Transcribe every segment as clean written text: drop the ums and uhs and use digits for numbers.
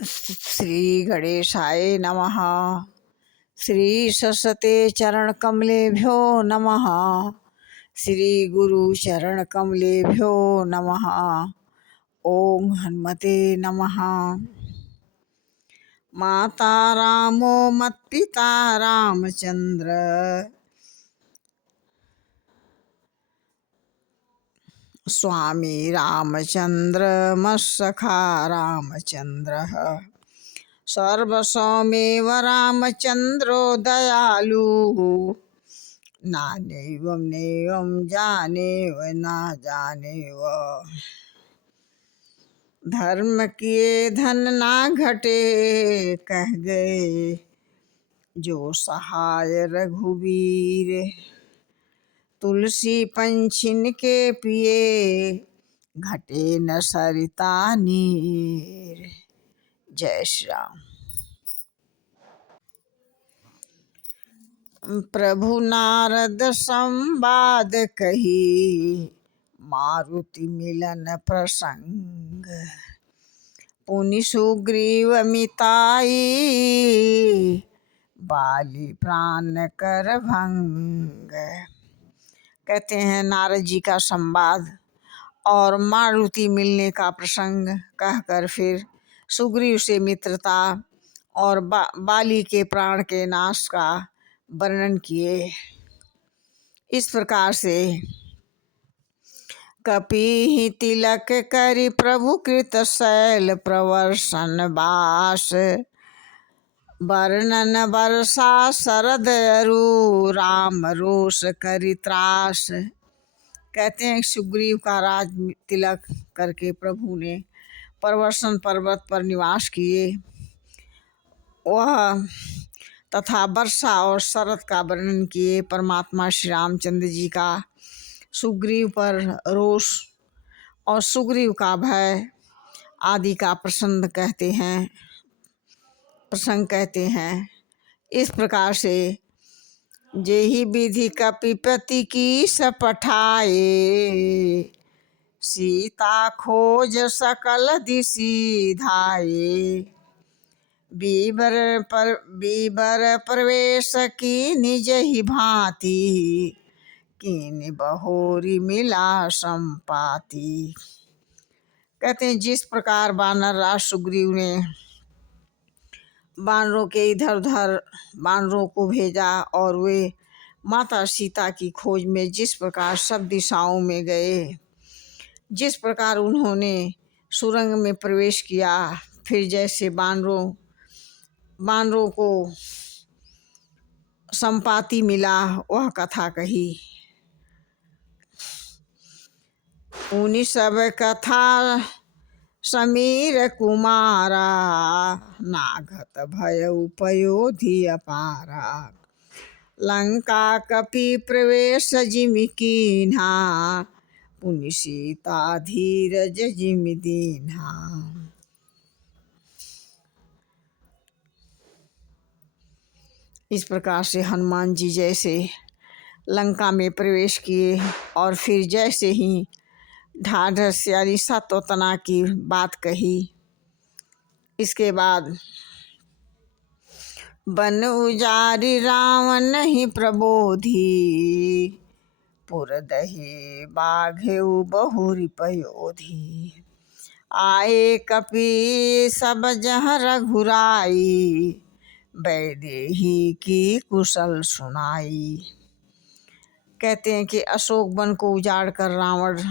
श्री गणेशाय नमः। श्री सरस्वते चरण कमलेभ्यो नमः। श्री गुरु चरण कमलेभ्यो नमः। ओम हनुमते नमः। माता रामो मत्पिता रामचंद्र, स्वामी रामचंद्र मत्सखा रामचंद्रः। सर्वसौमेव रामचंद्रो दयालु, नानेवं नेवं जानेव ना जानेव। धर्म किए धन ना घटे, कह गए जो सहाय रघुवीर। तुलसी पंछिन के पिए, घटे न सरिता नीर। जय श्री राम। प्रभु नारद संवाद कही, मारुति मिलन प्रसंग। पुनि सुग्रीव मिताई, बाली प्राण कर भंग। कहते हैं नारद जी का संवाद और मारुति मिलने का प्रसंग कहकर फिर सुग्रीव से मित्रता और बाली के प्राण के नाश का वर्णन किए। इस प्रकार से कपि तिलक करि प्रभु कृत शैल प्रवर्षन बास। वर्णन वर्षा शरद अरु, राम रोष करि त्रास। कहते हैं सुग्रीव का राज तिलक करके प्रभु ने प्रवर्षण पर्वत पर निवास किए। वह तथा वर्षा और शरद का वर्णन किए। परमात्मा श्री रामचंद्र जी का सुग्रीव पर रोष और सुग्रीव का भय आदि का प्रसंग कहते हैं। इस प्रकार से जेहि विधि कपिपति की सपठाए, सीता खोज सकल दिशि धाये। बीबर प्रवेश की निज ही भांति, कीन बहोरी मिला संपाति। कहते हैं जिस प्रकार वानर राज सुग्रीव ने वानरों के इधर उधर वानरों को भेजा और वे माता सीता की खोज में जिस प्रकार सब दिशाओं में गए, जिस प्रकार उन्होंने सुरंग में प्रवेश किया, फिर जैसे वानरों को संपाति मिला, वह कथा कही। उन्हीं सब कथा समीर कुमारा, नाघत भय उपयोधि अपारा। लंका कपि प्रवेश जिमि कीन्हा, पुनि सीता धीरज जिमि दीन्हा। इस प्रकार से हनुमान जी जैसे लंका में प्रवेश किए और फिर जैसे ही ढाढ़स यानी सत्वतना की बात कही। इसके बाद बन उजारी रावण नहीं प्रबोधी, पुरदहि बाघेउ बहुरी पयोधी। आए कपि सब जहाँ रघुराई, वैदेही की कुशल सुनाई। कहते हैं कि अशोक वन को उजाड़ कर रावण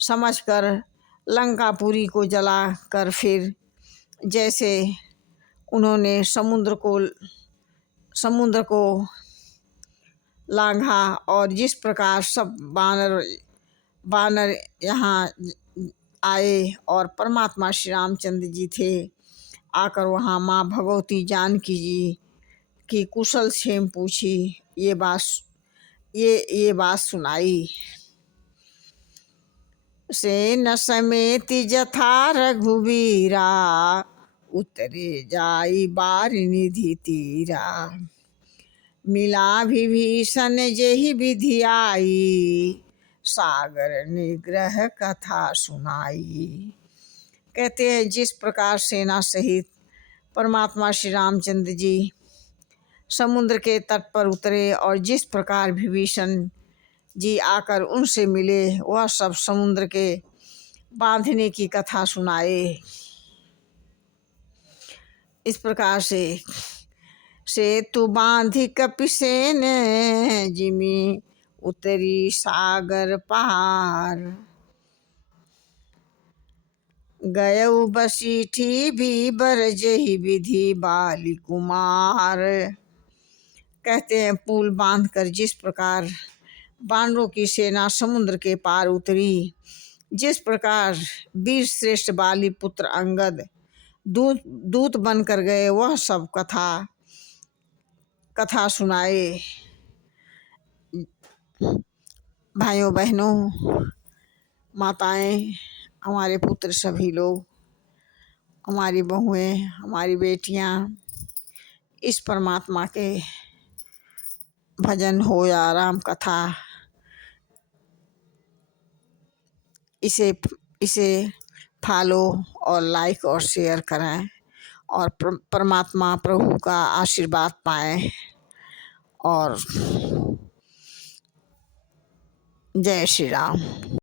समझकर लंकापुरी को जला कर फिर जैसे उन्होंने समुद्र को लांघा और जिस प्रकार सब बानर यहाँ आए और परमात्मा श्री रामचंद्र जी थे, आकर वहाँ माँ भगवती जानकी जी की कुशल क्षेम पूछी, ये बात सुनाई। सेन समेत जथा रघुवीरा, उतरे जाई बारिनिधि तीरा। मिला विभीषण जेहि विधि आई, सागर निग्रह कथा सुनाई। कहते हैं जिस प्रकार सेना सहित परमात्मा श्री रामचंद्र जी समुद्र के तट पर उतरे और जिस प्रकार विभीषण जी आकर उनसे मिले वह सब समुद्र के बांधने की कथा सुनाए। इस प्रकार से सेतु बांधि कपिसेन जिमि उतरी सागर पार। गयउ बसीठी भी बरजहि विधि बाली कुमार। कहते हैं पुल बांधकर जिस प्रकार वानरों की सेना समुद्र के पार उतरी, जिस प्रकार वीर श्रेष्ठ बाली पुत्र अंगद दूत बनकर गए, वह सब कथा सुनाए। भाइयों बहनों, माताएं, हमारे पुत्र सभी लोग, हमारी बहुएं, हमारी बेटियां इस परमात्मा के भजन हो या राम कथा, इसे फॉलो और लाइक और शेयर करें और परमात्मा प्रभु का आशीर्वाद पाएं। और जय श्री राम।